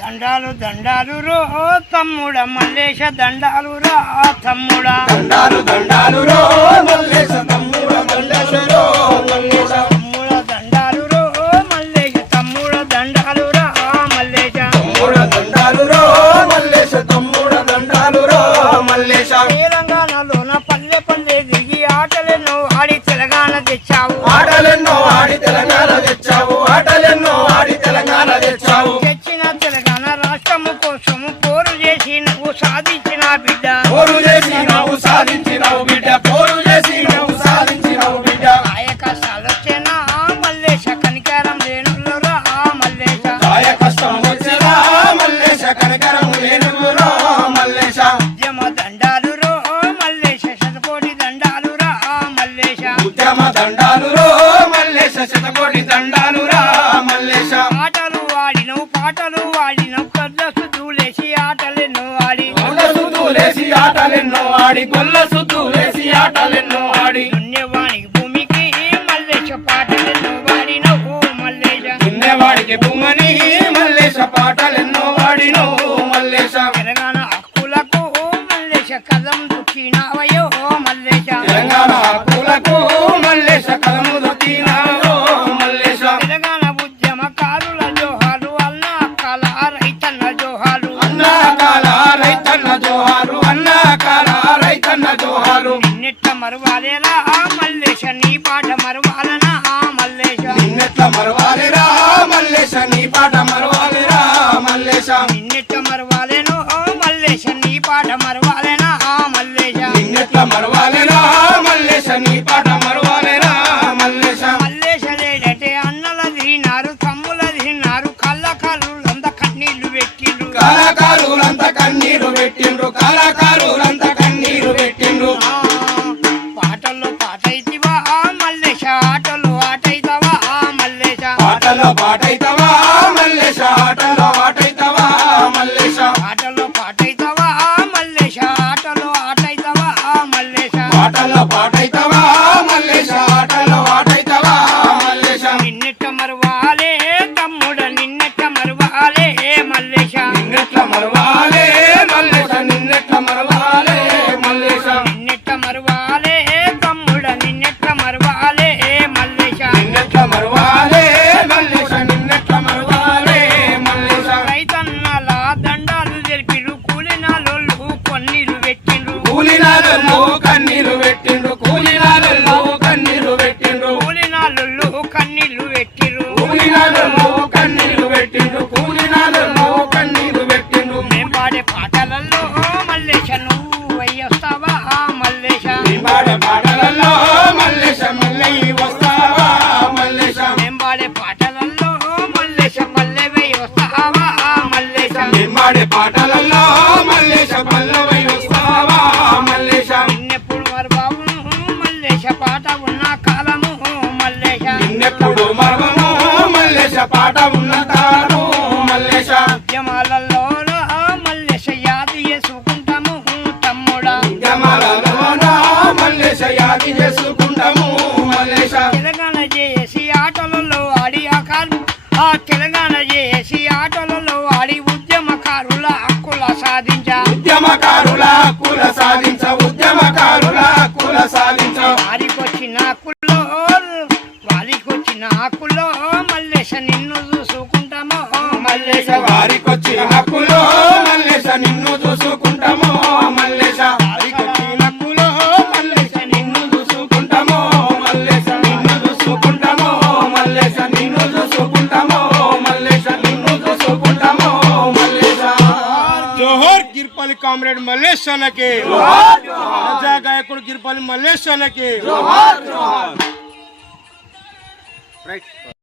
దండాలు దండాలు రో తమ్ముడ మల్లేశ దండాలు రా తమ్ముడ దండాలు దండాలు రో మల్లేశ తమ్ముడ మల్లేశ రో మల్లేశ తమ్ముడ దండాలు రో మల్లేశ తమ్ముడ దండాలు రా మల్లేశ తమ్ముడ దండాలు రో మల్లేశ తమ్ముడ దండాలు రో మల్లేశ తెలంగాణలోన పల్లె పల్లె దిగి ఆటలెన్నో ఆడి తెలంగాణ తెచ్చావు ఆటలెన్నో ఆడి తెలంగాణ తెచ్చావు ఆటలెన్నో ఆడి తెలంగాణ తెచ్చావు తెచ్చిన తెలంగాణ రాష్ట్రము కోసము పోరు చేసి నువ్వు సాధించిన బిడ్డ పోరు చేసి నువ్వు సాధించినావు బిడ్డ పోరు చేసి నువ్వు సాధించినావు బిడ్డ కాయ కష్టాలు వచ్చేనా మల్లేశ కనికారం లేనురా మల్లేశ కాయ కష్టం వచ్చినా మల్లేశ కనికరం లేనురా మల్లేశ ఉద్యమ దండాలు రో మల్లేశ శతకోటి దండాలు రా మల్లేశ ఉద్యమ దండాలు రో మల్లేశ శతకోటి దండాలు రా మల్లేశ ఆటలు ఆడినవు పాటలు ఆడినవు కళ్ళ సుద్దులేసి ఆటలెన్నో ఆడి గొల్ల సుద్దులేసి ఆటలెన్నో ఆడి గొల్ల సుద్దులేసి ఆటలెన్నో ఆడి పుణ్యవాణి భూమికి మల్లేశ పాటలెన్నో వాడినవు మల్లేశ దున్నేవాడికి భూమని మల్లేశ పాటలెన్నో వాడినవు మల్లేశ తెలంగాణ హక్కులకు మల్లేశ కదం దుఃఖినావయో మల్లేశ తెలంగాణ హక్కులకు మల్లేశ కదము దొక్కినావు మల్లేశ తెలంగాణ ఉద్యమకారుల జోహాలు అన్న కళ రైతన్న జోహాలు అన్నా కాల రైతన్న జోహారు అన్నా కాల రైతన్న జోహారు నిన్నెట్ట మరువాలేలా మల్లేశ నీ పాట మరువాలనా మల్లేశ నిన్నెట్ల మరవాలిరా మల్లేశ నీ పాట మరవాలిరా మల్లేశ నిన్నెట్ట మరువాలేను మల్లేశ నీ పాట మరువాలేనా మల్లేశ నిన్నెట్ల మరవాలిరా మల్లేశ నీ పాట మరవాలిరా మల్లేశ మల్లేశ లేడటే అన్నల తిన్నారు తమ్ముల తిన్నారు కళ్ళకారులంత కన్నీళ్లు పెట్టిండ్రు కళాకారులంతా కన్నీరు పెట్టిండ్రు కళాకారులంతా కన్నీరు పెట్టిండ్రు పాటల్లో పాటైతివా మల్లేశ ఆటల్లో ఆటైతవా మల్లేశ పాటలో పాటైతవా మల్లేశ ఆటలో ఆటైతవా మల్లేశ ఆటల్లో పాటైతవా మల్లేశ ఆటలో ఆటైతవా మల్లేశ పాటలో పాటైతవా మల్లేశ ఆటలో ఆటైతవా మల్లేశ నిన్నెట్ట మరువాలే తమ్ముడ నిన్నెట్ట మరువాలే మల్లేశ నిన్నెట్ల మరవాలే మల్లేశ నిన్నెట్ల మరవాలే మల్లేశ నిన్నెట్ట మరువాలే తమ్ముడ నిన్నెట్ట మరువాలే మల్లేశ నిన్నెట్ల మరవాలే మల్లేశ నిన్నెట్ల మరవాలే మల్లేశ రైతన్నల దండాలు జరిపిరు కూలినాలోళ్ళు కొన్నీరు పెట్టిండ్రు కూలినాలల్లో కన్నీరు పెట్టిండ్రు కూలినాలల్లో కన్నీరు పెట్టిండ్రు కూలినాలోళ్ళు కన్నీళ్లు పెట్టిరు కూలినాలల్లో కన్నీరు పెట్టిండ్రు కూలినాలల్లో కన్నీరు పెట్టిండ్రు మేం పాడే పాటలలో మల్లేశ నువ్వు అయ్యొస్తావా మల్లేశ నీ పాడే పాటలలో మల్లేశ మల్లయ్య వస్తావా మల్లేశ మేం పాడే పాటలలో మల్లేశ పల్లెవై వస్తావా మల్లేశ నీ పాడే పాటలలో మల్లేశ పల్లవై వస్తావా మల్లేశ నిన్నెప్పుడు మరుబాబు మల్లేశ పాట ఉన్న కాలము మల్లేశ నిన్నెప్పుడు మరవము మల్లేశ పాట ఉన్న తాను మల్లేశ ఉద్యమాలలో మల్లేశ యాది చేసుకుంటాము తమ్ముడా ఉద్యమాలలోన మల్లేశ యాది చేసుకుంటాము మల్లేశ తెలంగాణ చేసి ఆటలలో ఆడి ఆ తెలంగాణ చేసి ఆటలలో ఆడి ఉద్యమకారుల హక్కుల సాధించా ఉద్యమకారుల హక్కుల సాధించ ఉద్యమకారుల హక్కుల సాధించ వారికొచ్చిన హక్కులో మల్లేశ నిన్ను చూసుకుంటామో మల్లేశ వారికొచ్చిన హక్కులో మల్లేశ నిన్ను చూసుకుంటాము మల్లేశ వారికొచ్చిన హక్కులో మల్లేశ నిన్ను చూసుకుంటాము మల్లేశ నిన్ను చూసుకుంటాము మల్లేశ నిన్ను చూసుకుంటాము మల్లేశ నిన్ను చూసుకుంటాము మల్లేశ జోహర్ గిర్పల్లి కామ్రేడ్ మల్లేశ్ అన్నకి ప్రజా గాయకుడు గిర్పల్లి మల్లేశ్ అన్నకి రైట్.